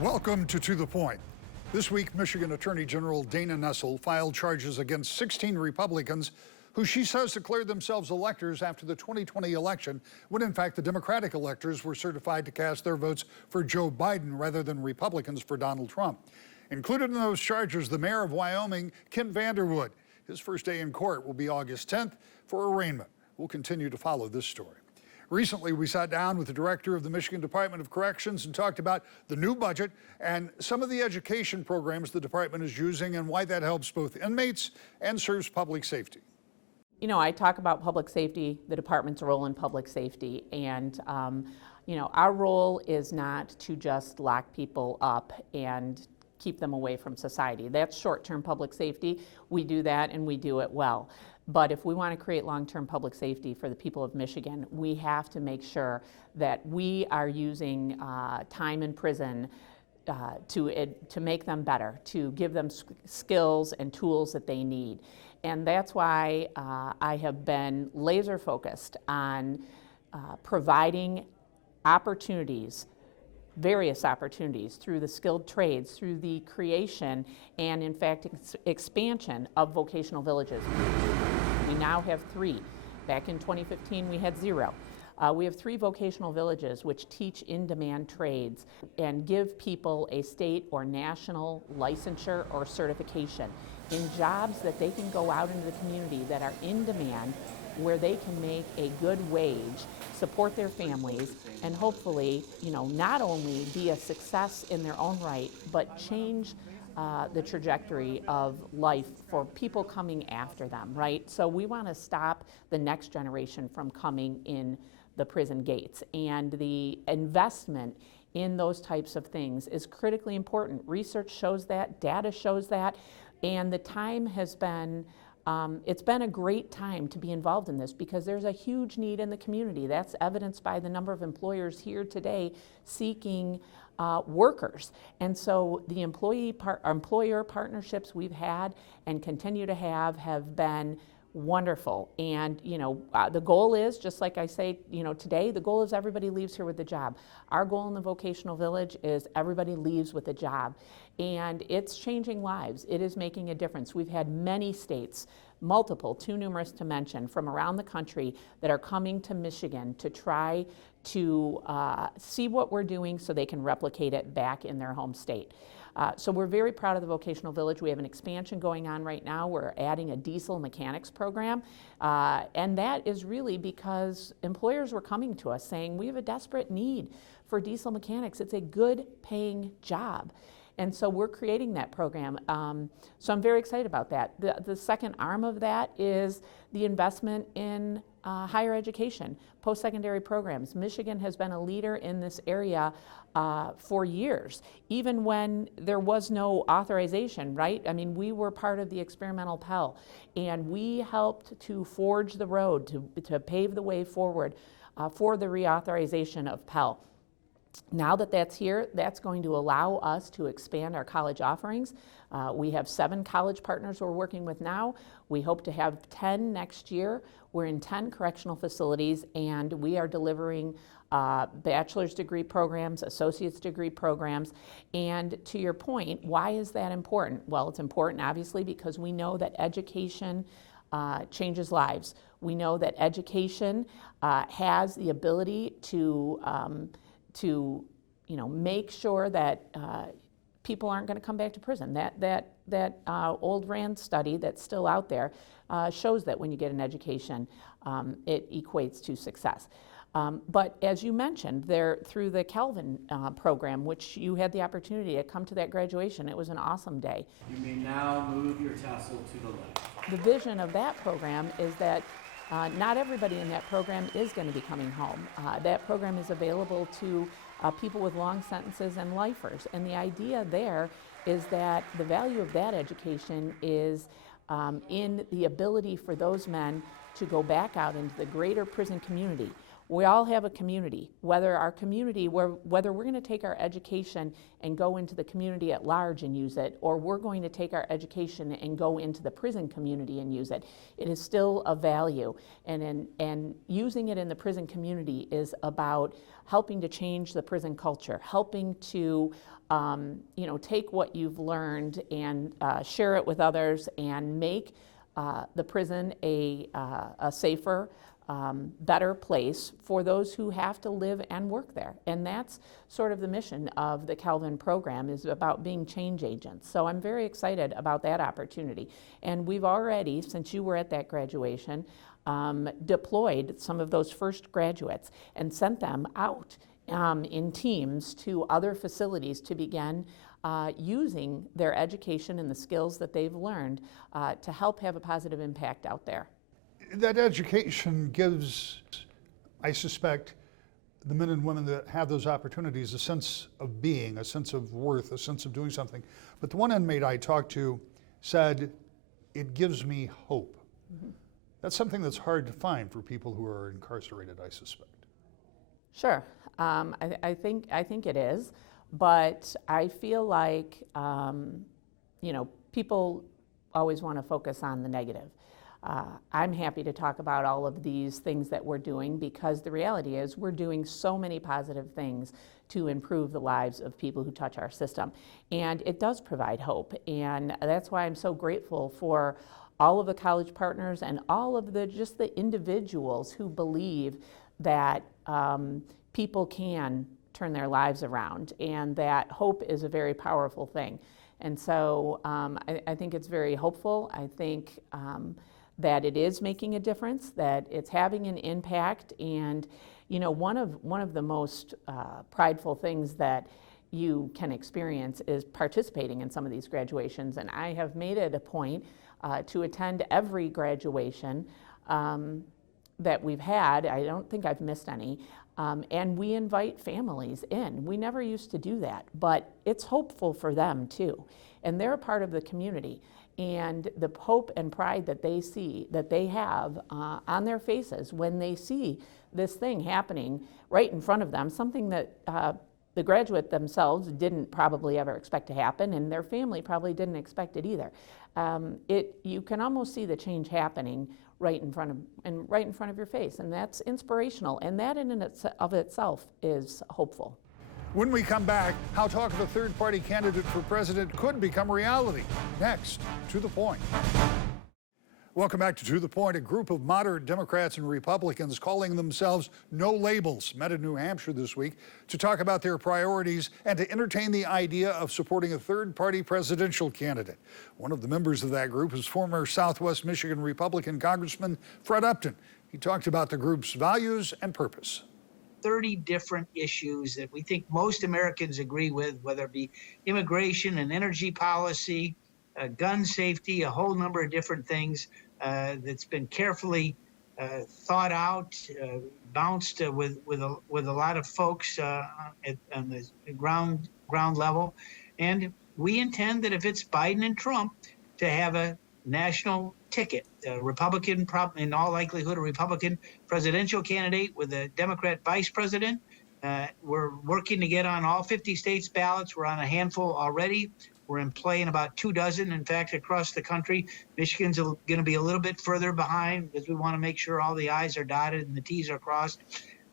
Welcome to the Point. This week, Michigan Attorney General Dana Nessel filed charges against 16 Republicans who she says declared themselves electors after the 2020 election, when in fact the Democratic electors were certified to cast their votes for Joe Biden rather than Republicans for Donald Trump. Included in those charges, the mayor of Wyoming, Kim Vanderwood. His first day in court will be August 10th for arraignment. We'll continue to follow this story. Recently, we sat down with the director of the Michigan Department of Corrections and talked about the new budget and some of the education programs the department is using and why that helps both inmates and serves public safety. You know, I talk about public safety, the department's role in public safety, and our role is not to just lock people up and keep them away from society. That's short-term public safety. We do that and we do it well. But if we want to create long-term public safety for the people of Michigan, we have to make sure that we are using time in prison to make them better, to give them skills and tools that they need. And that's why I have been laser focused on providing opportunities, various opportunities through the skilled trades, through the creation and in fact expansion of vocational villages. We now have 3. Back in 2015 we had 0. We have 3 vocational villages which teach in-demand trades and give people a state or national licensure or certification in jobs that they can go out into the community that are in demand, where they can make a good wage, support their families, and hopefully, not only be a success in their own right, but change the trajectory of life for people coming after them, right? So we want to stop the next generation from coming in the prison gates, and the investment in those types of things is critically important. Research shows that, data shows that, and the time has been it's been a great time to be involved in this because there's a huge need in the community. That's evidenced by the number of employers here today seeking workers. And so the employer partnerships we've had and continue to have been wonderful. And the goal is, just like I say, today, the goal is everybody leaves here with a job. Our goal in the vocational village is everybody leaves with a job. And it's changing lives. It is making a difference. We've had many states, multiple, too numerous to mention, from around the country that are coming to Michigan to try to see what we're doing so they can replicate it back in their home state. So we're very proud of the vocational village. We have an expansion going on right now. We're adding a diesel mechanics program. And that is really because employers were coming to us saying, we have a desperate need for diesel mechanics. It's a good paying job. And so we're creating that program. So I'm very excited about that. The second arm of that is the investment in higher education, post-secondary programs. Michigan has been a leader in this area for years, even when there was no authorization, right? I mean, we were part of the experimental Pell, and we helped to forge the road, to pave the way forward for the reauthorization of Pell. Now that that's here, that's going to allow us to expand our college offerings. We have 7 college partners we're working with now. We hope to have 10 next year. We're in 10 correctional facilities, and we are delivering bachelor's degree programs, associate's degree programs. And to your point, why is that important? Well, it's important obviously because we know that education changes lives. We know that education has the ability to make sure that people aren't going to come back to prison. That old RAND study that's still out there shows that when you get an education, it equates to success. But as you mentioned, through the Calvin program, which you had the opportunity to come to that graduation, it was an awesome day. You may now move your tassel to the left. The vision of that program is that not everybody in that program is going to be coming home. That program is available to people with long sentences and lifers. And the idea there is that the value of that education is in the ability for those men to go back out into the greater prison community. We all have a community, whether we're going to take our education and go into the community at large and use it, or we're going to take our education and go into the prison community and use it. It is still a value, and using it in the prison community is about helping to change the prison culture, helping to take what you've learned and share it with others and make the prison a safer, better place for those who have to live and work there. And that's sort of the mission of the Calvin program, is about being change agents. So I'm very excited about that opportunity. And we've already, since you were at that graduation, deployed some of those first graduates and sent them out in teams to other facilities to begin using their education and the skills that they've learned to help have a positive impact out there. That education gives, I suspect, the men and women that have those opportunities a sense of being, a sense of worth, a sense of doing something. But the one inmate I talked to said, it gives me hope. Mm-hmm. That's something that's hard to find for people who are incarcerated, I suspect. Sure, I think it is, but I feel like people always want to focus on the negative. I'm happy to talk about all of these things that we're doing, because the reality is we're doing so many positive things to improve the lives of people who touch our system, and it does provide hope. And that's why I'm so grateful for all of the college partners and all of the individuals who believe that people can turn their lives around, and that hope is a very powerful thing. And so I think it's very hopeful. I think that it is making a difference, that it's having an impact. And one of the most prideful things that you can experience is participating in some of these graduations. And I have made it a point to attend every graduation that we've had. I don't think I've missed any. And we invite families in. We never used to do that, but it's hopeful for them too. And they're a part of the community. And the hope and pride that they see, that they have on their faces when they see this thing happening right in front of them, something that the graduate themselves didn't probably ever expect to happen, and their family probably didn't expect it either. You can almost see the change happening right in front of your face, and that's inspirational, and that in and of itself is hopeful. When we come back, how talk of a third-party candidate for president could become reality. Next, To the Point. Welcome back to The Point. A group of moderate Democrats and Republicans calling themselves No Labels met in New Hampshire this week to talk about their priorities and to entertain the idea of supporting a third-party presidential candidate. One of the members of that group is former Southwest Michigan Republican Congressman Fred Upton. He talked about the group's values and purpose. 30 different issues that we think most Americans agree with, whether it be immigration and energy policy, gun safety, a whole number of different things that's been carefully thought out, bounced with a lot of folks on the ground level. And we intend that if it's Biden and Trump, to have a national ticket, a Republican, in all likelihood, a Republican presidential candidate with a Democrat vice president. We're working to get on all 50 states' ballots. We're on a handful already. We're in play in about 24, in fact, across the country. Michigan's going to be a little bit further behind because we want to make sure all the I's are dotted and the T's are crossed.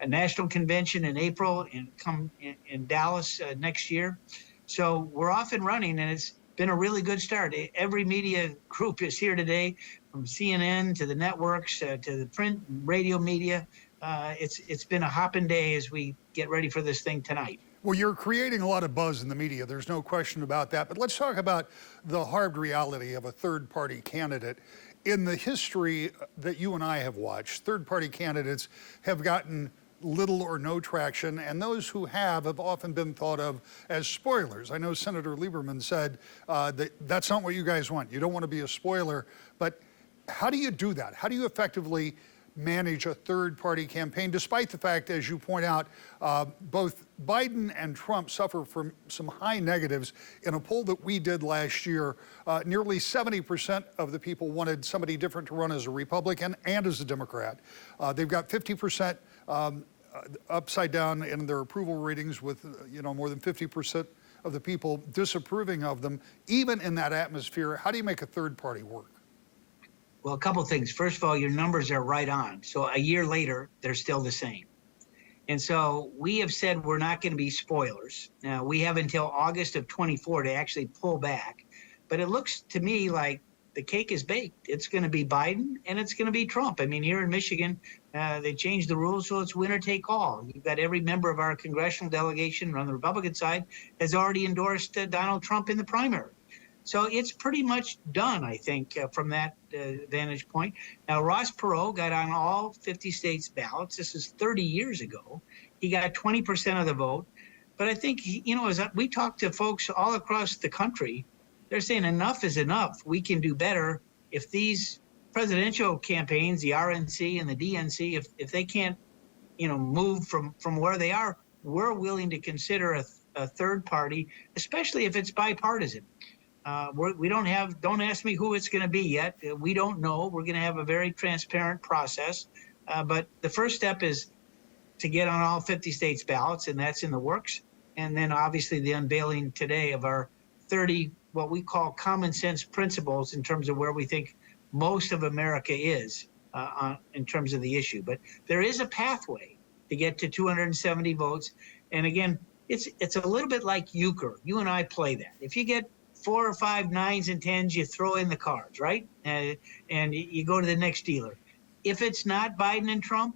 A national convention in April and come in Dallas next year. So we're off and running, and it's been a really good start. Every media group is here today, from CNN to the networks to the print and radio media. It's been a hopping day as we get ready for this thing tonight. Well, you're creating a lot of buzz in the media. There's no question about that. But let's talk about the hard reality of a third-party candidate. In the history that you and I have watched, third-party candidates have gotten little or no traction, and those who have often been thought of as spoilers. I know Senator Lieberman said that that's not what you guys want. You don't want to be a spoiler. But how do you do that? How do you effectively manage a third-party campaign, despite the fact, as you point out, both Biden and Trump suffer from some high negatives? In a poll that we did last year, nearly 70% of the people wanted somebody different to run as a Republican and as a Democrat. They've got 50% upside down in their approval ratings, with more than 50% of the people disapproving of them. Even in that atmosphere, how do you make a third party work? Well, a couple things. First of all, your numbers are right on. So a year later, they're still the same. And so we have said we're not going to be spoilers. Now, we have until August of 24 to actually pull back. But it looks to me like the cake is baked. It's going to be Biden and it's going to be Trump. I mean, here in Michigan, they changed the rules so it's winner take all. You've got every member of our congressional delegation on the Republican side has already endorsed Donald Trump in the primary. So it's pretty much done, I think, from that vantage point. Now, Ross Perot got on all 50 states' ballots. This is 30 years ago. He got 20% of the vote. But I think, as we talk to folks all across the country, they're saying enough is enough. We can do better if these presidential campaigns, the RNC and the DNC, if they can't, move from where they are, we're willing to consider a third party, especially if it's bipartisan. Don't ask me who it's going to be yet. We don't know. We're going to have a very transparent process. But the first step is to get on all 50 states ballots, and that's in the works. And then obviously the unveiling today of our 30, what we call common sense principles in terms of where we think most of America is in terms of the issue. But there is a pathway to get to 270 votes. And again, it's a little bit like euchre. You and I play that. If you get 4 or 5 9s and 10s, you throw in the cards, right? And you go to the next dealer. If it's not Biden and Trump,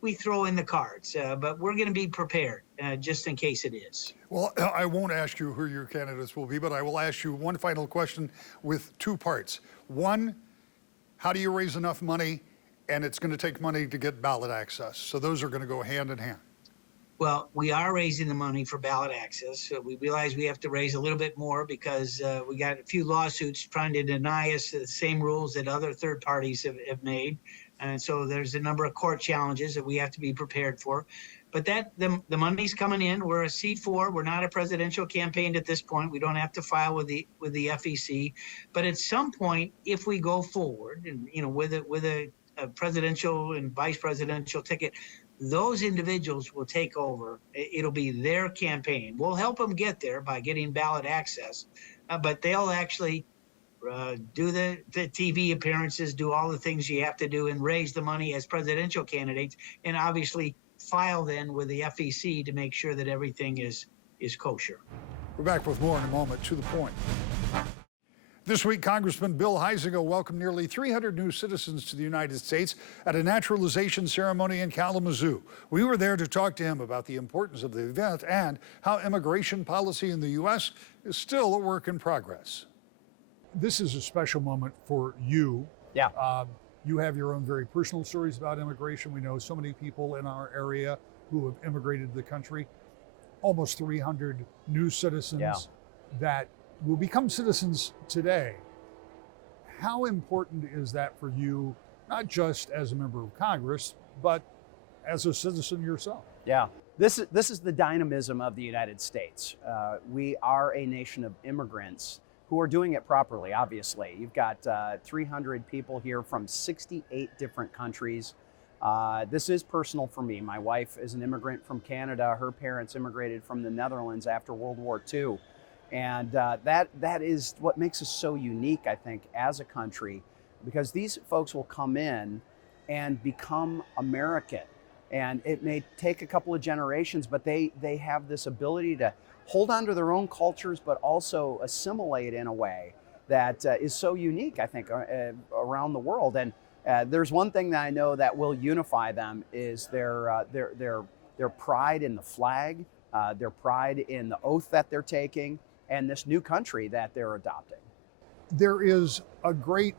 we throw in the cards. But we're going to be prepared just in case it is. Well, I won't ask you who your candidates will be, but I will ask you one final question with 2 parts. One, how do you raise enough money? And it's going to take money to get ballot access. So those are going to go hand in hand. Well, we are raising the money for ballot access. So we realize we have to raise a little bit more because we got a few lawsuits trying to deny us the same rules that other third parties have made. And so there's a number of court challenges that we have to be prepared for. But the money's coming in. We're a C4. We're not a presidential campaign at this point. We don't have to file with the FEC. But at some point, if we go forward and with a presidential and vice presidential ticket, those individuals will take over. It'll be their campaign. We'll help them get there by getting ballot access, but they'll actually do the TV appearances, do all the things you have to do, and raise the money as presidential candidates, and obviously file then with the FEC to make sure that everything is kosher. We're back with more in a moment. To the point. This week, Congressman Bill Huizenga welcomed nearly 300 new citizens to the United States at a naturalization ceremony in Kalamazoo. We were there to talk to him about the importance of the event and how immigration policy in the U.S. is still a work in progress. This is a special moment for you. Yeah. You have your own very personal stories about immigration. We know so many people in our area who have immigrated to the country. Almost 300 new citizens that will become citizens today. How important is that for you, not just as a member of Congress, but as a citizen yourself? Yeah, this is the dynamism of the United States. We are a nation of immigrants who are doing it properly, obviously. You've got 300 people here from 68 different countries. This is personal for me. My wife is an immigrant from Canada. Her parents immigrated from the Netherlands after World War II. And that is what makes us so unique, I think, as a country, because these folks will come in and become American. And it may take a couple of generations, but they have this ability to hold on to their own cultures, but also assimilate in a way that is so unique, I think, around the world. And there's one thing that I know that will unify them is their pride in the flag, their pride in the oath that they're taking, and this new country that they're adopting. There is a great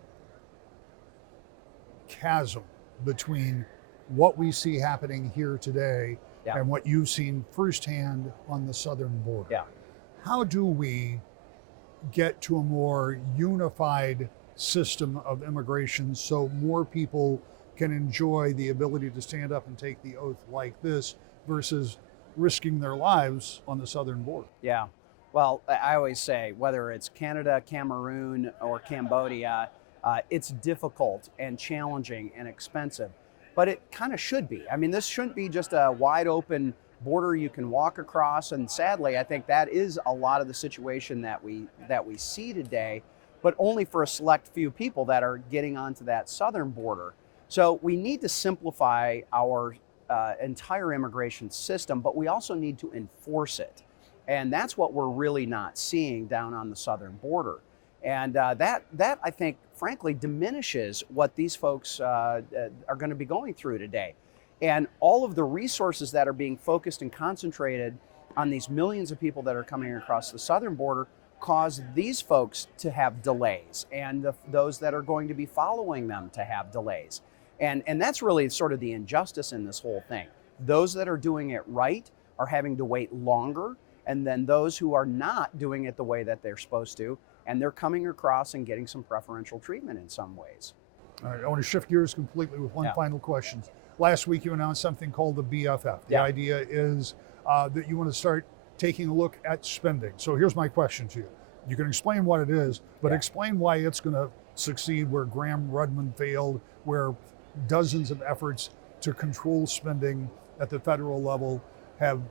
chasm between what we see happening here today and what you've seen firsthand on the southern border. Yeah. How do we get to a more unified system of immigration so more people can enjoy the ability to stand up and take the oath like this versus risking their lives on the southern border? Yeah. Well, I always say, whether it's Canada, Cameroon, or Cambodia, it's difficult and challenging and expensive, but it kind of should be. I mean, this shouldn't be just a wide open border you can walk across. And sadly, I think that is a lot of the situation that we see today, but only for a select few people that are getting onto that southern border. So we need to simplify our entire immigration system, but we also need to enforce it. And that's what we're really not seeing down on the southern border. And that I think, frankly, diminishes what these folks are going to be going through today. And all of the resources that are being focused and concentrated on these millions of people that are coming across the southern border cause these folks to have delays, and those that are going to be following them to have delays. And that's really sort of the injustice in this whole thing. Those that are doing it right are having to wait longer, and then those who are not doing it the way that they're supposed to, and they're coming across and getting some preferential treatment in some ways. All right, I want to shift gears completely with one Yeah. final question. Last week you announced something called the BFF. The Yeah. idea is that you want to start taking a look at spending. So here's my question to you. You can explain what it is, but Yeah. explain why it's going to succeed where Gramm-Rudman failed, where dozens of efforts to control spending at the federal level have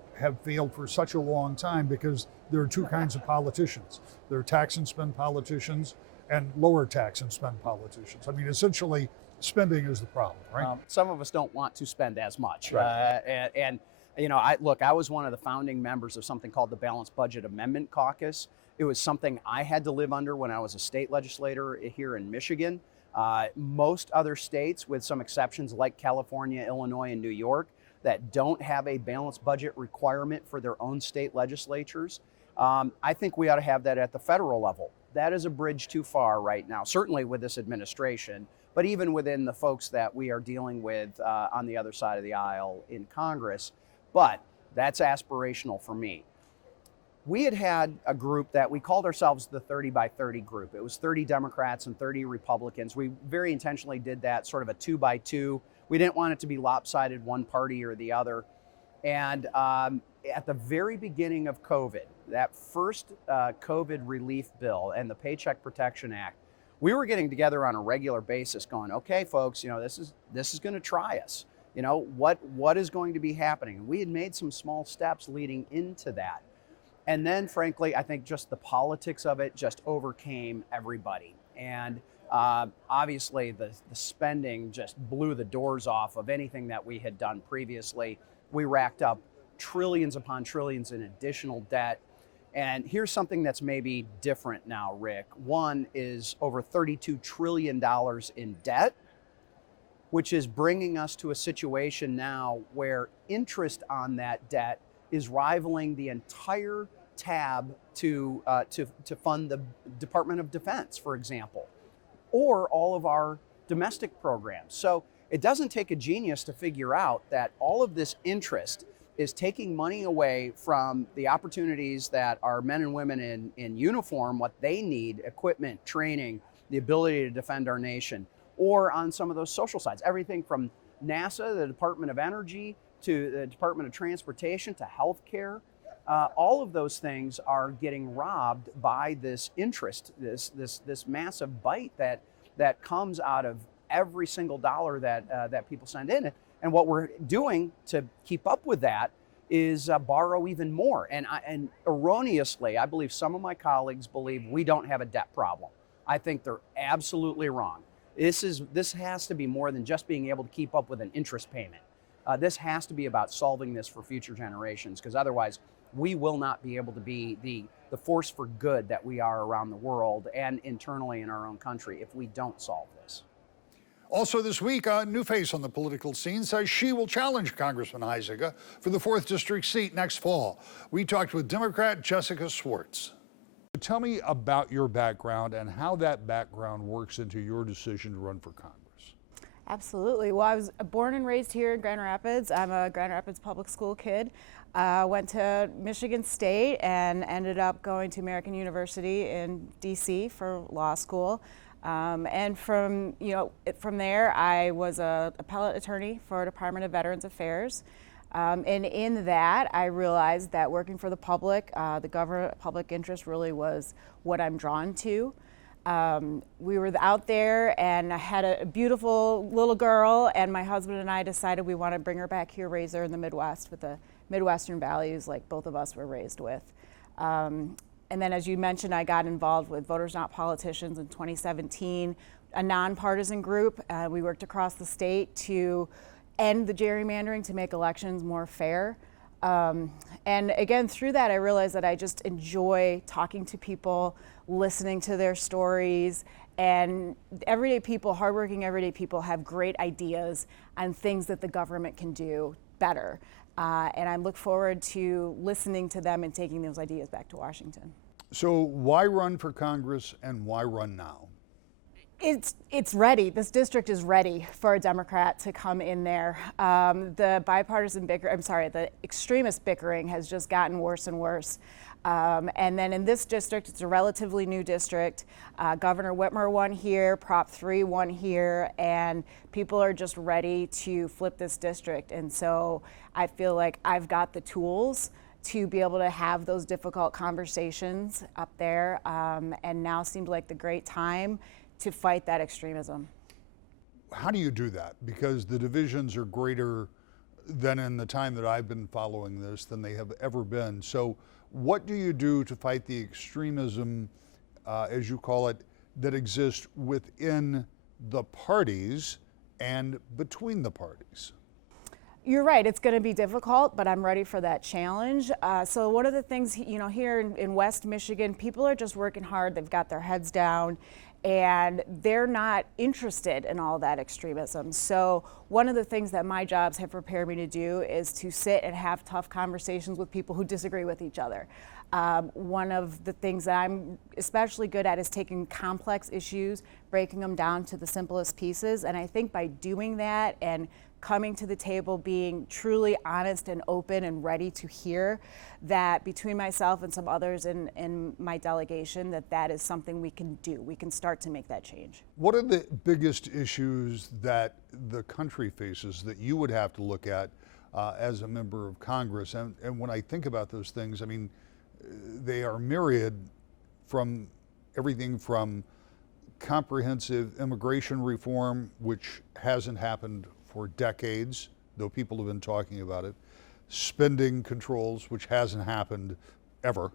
failed for such a long time, because there are two kinds of politicians. There are tax and spend politicians and lower tax and spend politicians. I mean, essentially, spending is the problem, right? Some of us don't want to spend as much. Right. And you know, I was one of the founding members of something called the Balanced Budget Amendment Caucus. It was something I had to live under when I was a state legislator here in Michigan. Most other states, with some exceptions like California, Illinois, and New York, that don't have a balanced budget requirement for their own state legislatures, I think we ought to have that at the federal level. That is a bridge too far right now, certainly with this administration, but even within the folks that we are dealing with on the other side of the aisle in Congress. But that's aspirational for me. We had a group that we called ourselves the 30 by 30 group. It was 30 Democrats and 30 Republicans. We very intentionally did that, sort of a 2 by 2. We didn't want it to be lopsided one party or the other. And at the very beginning of COVID, that first COVID relief bill and the Paycheck Protection Act, we were getting together on a regular basis going, okay, folks, you know, this is going to try us. You know, what is going to be happening? And we had made some small steps leading into that. And then, frankly, I think just the politics of it just overcame everybody. And obviously, the spending just blew the doors off of anything that we had done previously. We racked up trillions upon trillions in additional debt. And here's something that's maybe different now, Rick. One is over $32 trillion in debt, which is bringing us to a situation now where interest on that debt is rivaling the entire tab to fund the Department of Defense, for example, or all of our domestic programs. So it doesn't take a genius to figure out that all of this interest is taking money away from the opportunities that our men and women in uniform, what they need, equipment, training, the ability to defend our nation, or on some of those social sides, everything from NASA, the Department of Energy, to the Department of Transportation, to healthcare. All of those things are getting robbed by this interest, this massive bite that comes out of every single dollar that people send in. And what we're doing to keep up with that is borrow even more. And erroneously, I believe some of my colleagues believe we don't have a debt problem. I think they're absolutely wrong. This has to be more than just being able to keep up with an interest payment. This has to be about solving this for future generations, because otherwise we will not be able to be the force for good that we are around the world and internally in our own country if we don't solve this. Also this week, a new face on the political scene says she will challenge Congressman Huizenga for the 4th District seat next fall. We talked with Democrat Jessica Swartz. Tell me about your background and how that background works into your decision to run for Congress. Absolutely. Well, I was born and raised here in Grand Rapids. I'm a Grand Rapids public school kid. Went to Michigan State and ended up going to American University in DC for law school. And from there, I was an appellate attorney for Department of Veterans Affairs. And in that, I realized that working for the public, the government public interest really was what I'm drawn to. We were out there, and I had a beautiful little girl, and my husband and I decided we want to bring her back here, raise her in the Midwest with the Midwestern values like both of us were raised with. And then, as you mentioned, I got involved with Voters Not Politicians in 2017, a nonpartisan group. We worked across the state to end the gerrymandering to make elections more fair. And again, through that, I realized that I just enjoy talking to people, listening to their stories, and everyday people, hardworking everyday people, have great ideas on things that the government can do better. And I look forward to listening to them and taking those ideas back to Washington. So why run for Congress and why run now? It's ready. This district is ready for a Democrat to come in there. The the extremist bickering has just gotten worse and worse. And then in this district, it's a relatively new district. Governor Whitmer won here, Prop 3 won here, and people are just ready to flip this district. And so I feel like I've got the tools to be able to have those difficult conversations up there. And now seems like the great time to fight that extremism. How do you do that? Because the divisions are greater than in the time that I've been following this than they have ever been. So what do you do to fight the extremism, as you call it, that exists within the parties and between the parties? You're right, it's going to be difficult, but I'm ready for that challenge. So one of the things, here in West Michigan, people are just working hard. They've got their heads down, and they're not interested in all that extremism. So one of the things that my jobs have prepared me to do is to sit and have tough conversations with people who disagree with each other. One of the things that I'm especially good at is taking complex issues, breaking them down to the simplest pieces. And I think by doing that and coming to the table, being truly honest and open and ready to hear, that between myself and some others in my delegation, that is something we can do. We can start to make that change. What are the biggest issues that the country faces that you would have to look at as a member of Congress? And when I think about those things, I mean, they are myriad, from everything from comprehensive immigration reform, which hasn't happened for decades, though people have been talking about it, spending controls, which hasn't happened ever,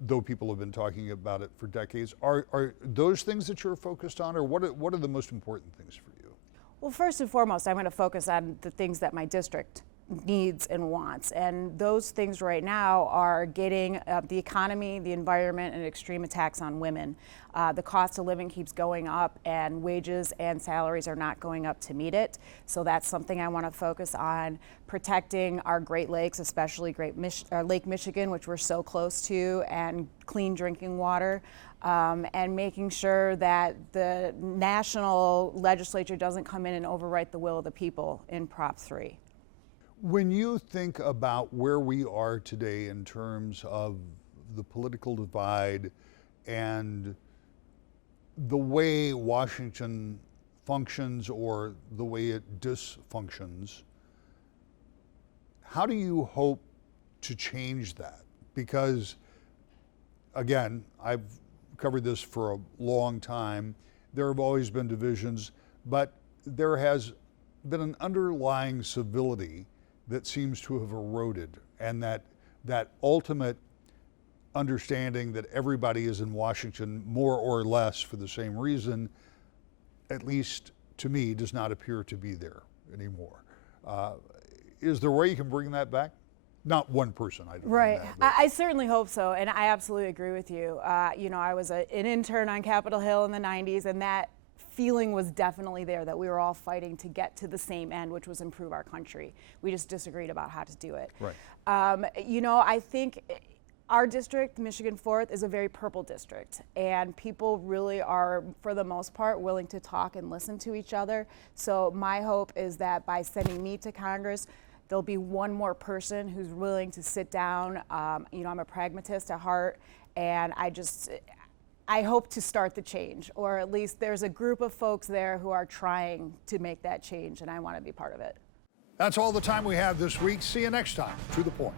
though people have been talking about it for decades. Are those things that you're focused on, or what are the most important things for you? Well, first and foremost, I'm going to focus on the things that my district needs and wants. And those things right now are getting the economy, the environment, and extreme attacks on women. The cost of living keeps going up, and wages and salaries are not going up to meet it. So that's something I want to focus on. Protecting our Great Lakes, especially Lake Michigan, which we're so close to, and clean drinking water. And making sure that the national legislature doesn't come in and overwrite the will of the people in Prop 3. When you think about where we are today in terms of the political divide and the way Washington functions or the way it dysfunctions, how do you hope to change that? Because, again, I've covered this for a long time. There have always been divisions, but there has been an underlying civility that seems to have eroded, and that ultimate understanding that everybody is in Washington more or less for the same reason, at least to me, does not appear to be there anymore. Is there a way you can bring that back? Not one person, I don't Right. know. I certainly hope so, and I absolutely agree with you. I was an intern on Capitol Hill in the 90s, and that feeling was definitely there, that we were all fighting to get to the same end, which was improve our country. We just disagreed about how to do it. Right. I think our district, Michigan 4th, is a very purple district, and people really are, for the most part, willing to talk and listen to each other. So my hope is that by sending me to Congress, there'll be one more person who's willing to sit down. I'm a pragmatist at heart, and I hope to start the change, or at least there's a group of folks there who are trying to make that change, and I want to be part of it. That's all the time we have this week. See you next time. To the Point.